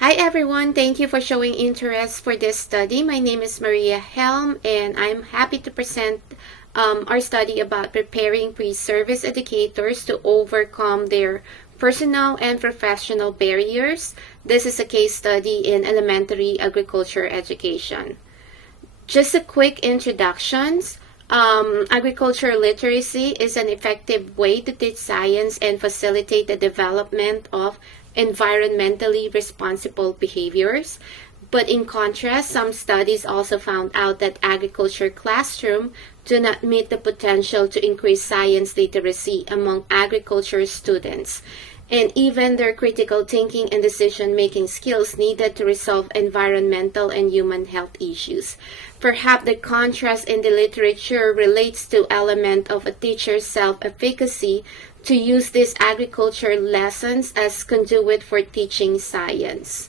Hi everyone, thank you for showing interest for this study. My name is Maria Helm and I'm happy to present our study about preparing pre-service educators to overcome their personal and professional barriers. This is a case study in elementary agriculture education. Just a quick introduction. Agriculture literacy is an effective way to teach science and facilitate the development of environmentally responsible behaviors. But in contrast, some studies also found out that agriculture classrooms do not meet the potential to increase science literacy among agriculture students, and even their critical thinking and decision-making skills needed to resolve environmental and human health issues. Perhaps the contrast in the literature relates to element of a teacher's self-efficacy to use these agriculture lessons as conduit for teaching science.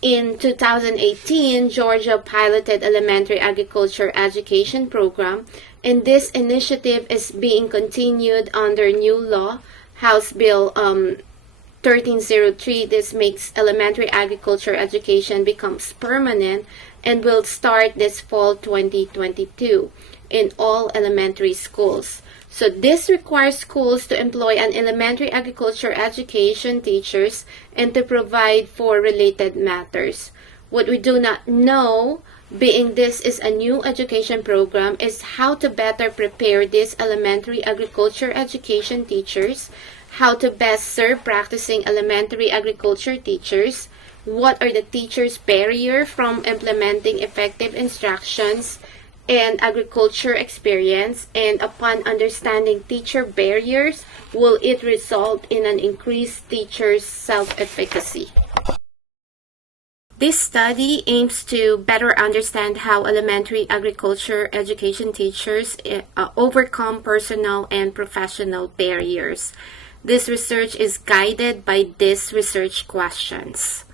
In 2018, Georgia piloted elementary agriculture education program, and this initiative is being continued under new law, House Bill 1303. This makes elementary agriculture education becomes permanent and will start this fall 2022 in all elementary schools. So this requires schools to employ an elementary agriculture education teachers and to provide for related matters. What we do not know, being this is a new education program, is how to better prepare these elementary agriculture education teachers, how to best serve practicing elementary agriculture teachers, what are the teachers' barriers from implementing effective instructions and agriculture experience, and upon understanding teacher barriers, will it result in an increased teacher's self-efficacy? This study aims to better understand how elementary agriculture education teachers overcome personal and professional barriers. This research is guided by these research questions.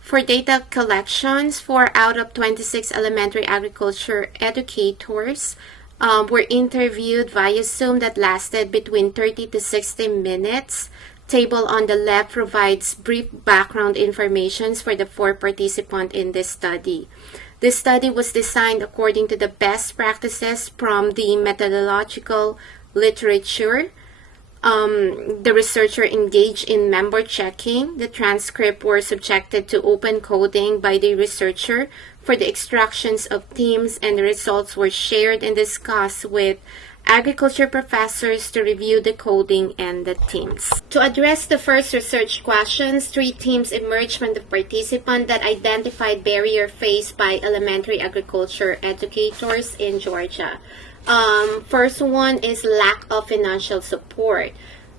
For data collections, 4 out of 26 elementary agriculture educators were interviewed via Zoom that lasted between 30 to 60 minutes. Table on the left provides brief background information for the 4 participants in this study. This study was designed according to the best practices from the methodological literature. The researcher engaged in member checking. The transcript were subjected to open coding by the researcher for the extractions of themes, and the results were shared and discussed with agriculture professors to review the coding and the themes. To address the first research questions, 3 themes emerged from the participants that identified barrier faced by elementary agriculture educators in Georgia. First one is lack of financial support.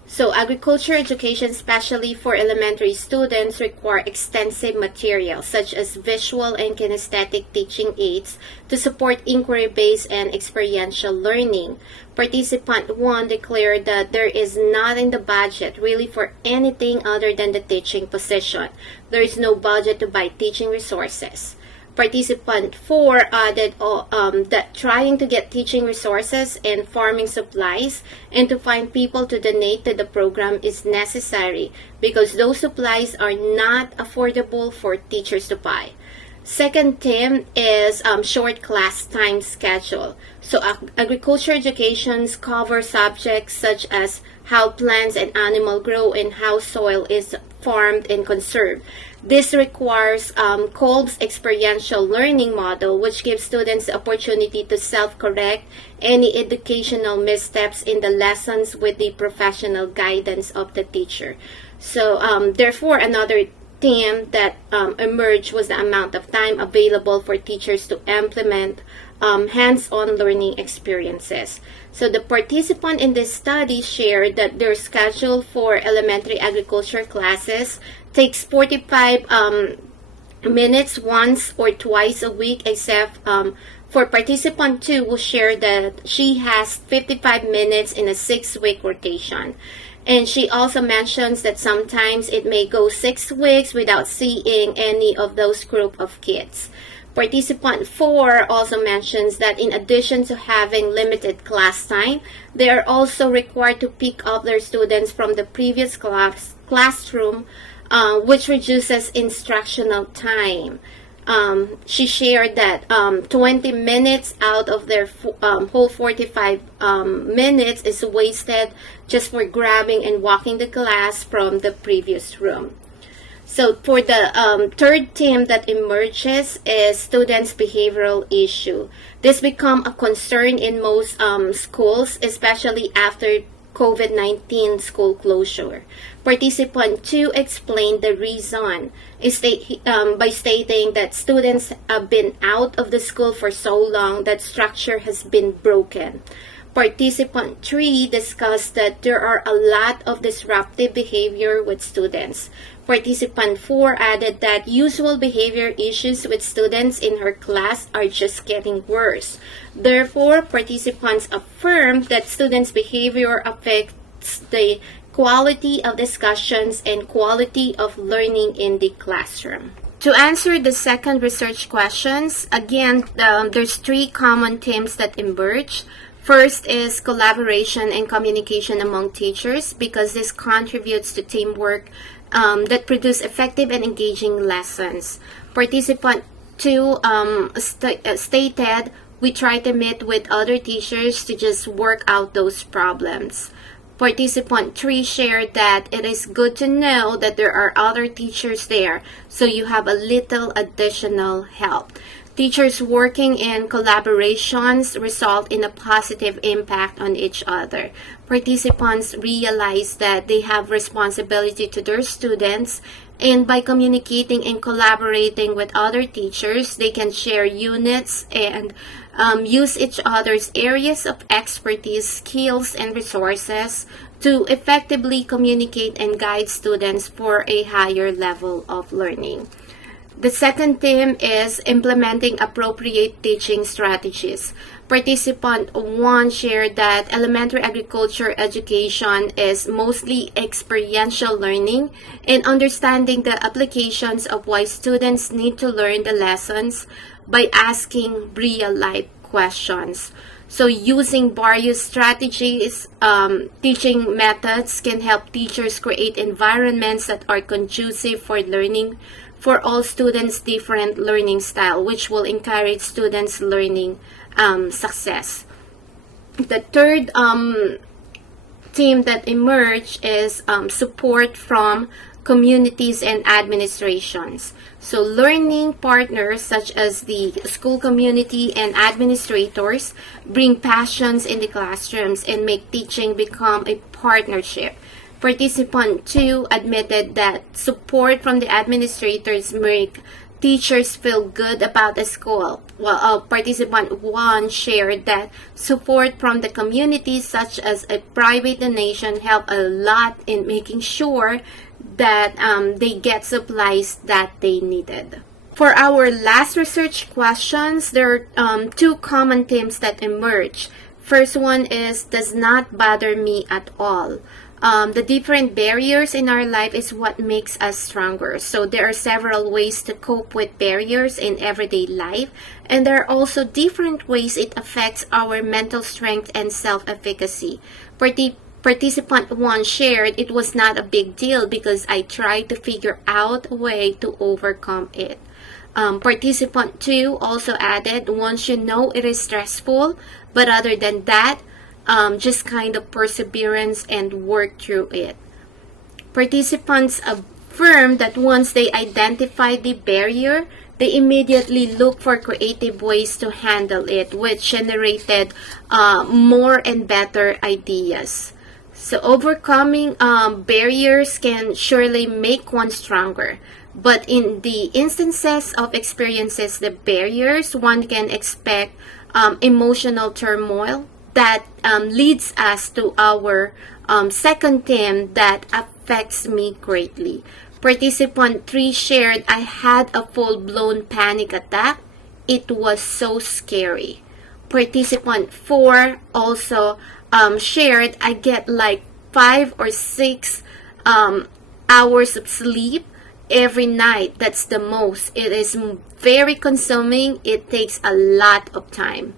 So agriculture education, especially for elementary students, require extensive materials such as visual and kinesthetic teaching aids to support inquiry-based and experiential learning. Participant 1 declared that there is not in the budget really for anything other than the teaching position. There is no budget to buy teaching resources. Participant 4 added that trying to get teaching resources and farming supplies and to find people to donate to the program is necessary because those supplies are not affordable for teachers to buy. Second theme is short class time schedule. So agriculture educations cover subjects such as how plants and animals grow and how soil is farmed and conserved. This requires Kolb's experiential learning model, which gives students the opportunity to self-correct any educational missteps in the lessons with the professional guidance of the teacher. So therefore, another theme that emerged was the amount of time available for teachers to implement hands-on learning experiences. So the participants in this study shared that their schedule for elementary agriculture classes takes 45 minutes once or twice a week, except for participant 2 who shared that she has 55 minutes in a 6-week rotation. And she also mentions that sometimes it may go 6 weeks without seeing any of those group of kids. Participant 4 also mentions that in addition to having limited class time, they are also required to pick up their students from the previous classroom which reduces instructional time. She shared that 20 minutes out of their whole 45 minutes is wasted just for grabbing and walking the class from the previous room. So for the third theme that emerges is students' behavioral issue. This become a concern in most schools, especially after COVID-19 school closure. Participant 2 explained the reason by stating that students have been out of the school for so long that structure has been broken. Participant 3 discussed that there are a lot of disruptive behavior with students. Participant 4 added that usual behavior issues with students in her class are just getting worse. Therefore, participants affirmed that students' behavior affects the quality of discussions and quality of learning in the classroom. To answer the second research questions, again, there's 3 common themes that emerge. First is collaboration and communication among teachers, because this contributes to teamwork that produce effective and engaging lessons. Participant 2 stated, we try to meet with other teachers to just work out those problems. Participant 3 shared that it is good to know that there are other teachers there, so you have a little additional help. Teachers working in collaborations result in a positive impact on each other. Participants realize that they have responsibility to their students, and by communicating and collaborating with other teachers, they can share units and use each other's areas of expertise, skills, and resources to effectively communicate and guide students for a higher level of learning. The second theme is implementing appropriate teaching strategies. Participant 1 shared that elementary agriculture education is mostly experiential learning and understanding the applications of why students need to learn the lessons by asking real-life questions. So using various strategies, teaching methods can help teachers create environments that are conducive for learning for all students' different learning style, which will encourage students' learning success. The third theme that emerged is support from communities and administrations. So learning partners such as the school community and administrators bring passions in the classrooms and make teaching become a partnership. Participant 2 admitted that support from the administrators make teachers feel good about the school, while participant 1 shared that support from the community such as a private donation help a lot in making sure that they get supplies that they needed. For our last research questions, there are 2 common themes that emerge. First one is, does not bother me at all. The different barriers in our life is what makes us stronger. So there are several ways to cope with barriers in everyday life, and there are also different ways it affects our mental strength and self-efficacy. Participant 1 shared it was not a big deal because I tried to figure out a way to overcome it. Participant 2 also added, once you know it is stressful, but other than that, just kind of perseverance and work through it. Participants affirmed that once they identified the barrier, they immediately looked for creative ways to handle it, which generated more and better ideas. So overcoming barriers can surely make one stronger. But in the instances of experiences the barriers, one can expect emotional turmoil that leads us to our second theme that affects me greatly. Participant 3 shared, I had a full-blown panic attack. It was so scary. Participant 4 also shared, I get like 5 or 6 hours of sleep every night. That's the most. It is very consuming. It takes a lot of time.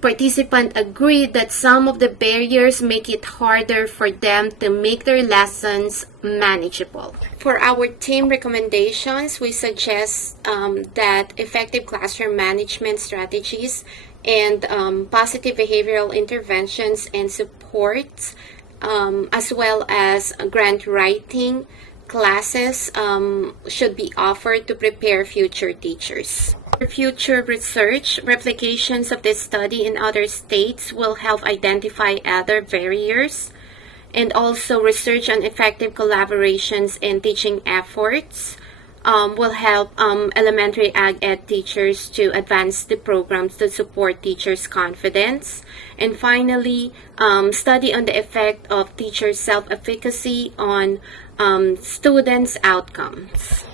Participants agreed that some of the barriers make it harder for them to make their lessons manageable. For our team recommendations, we suggest that effective classroom management strategies and positive behavioral interventions and supports, as well as grant writing classes should be offered to prepare future teachers. For future research, replications of this study in other states will help identify other barriers, and also research on effective collaborations and teaching efforts will help elementary ag ed teachers to advance the programs to support teachers' confidence. And finally, study on the effect of teacher self-efficacy on students' outcomes.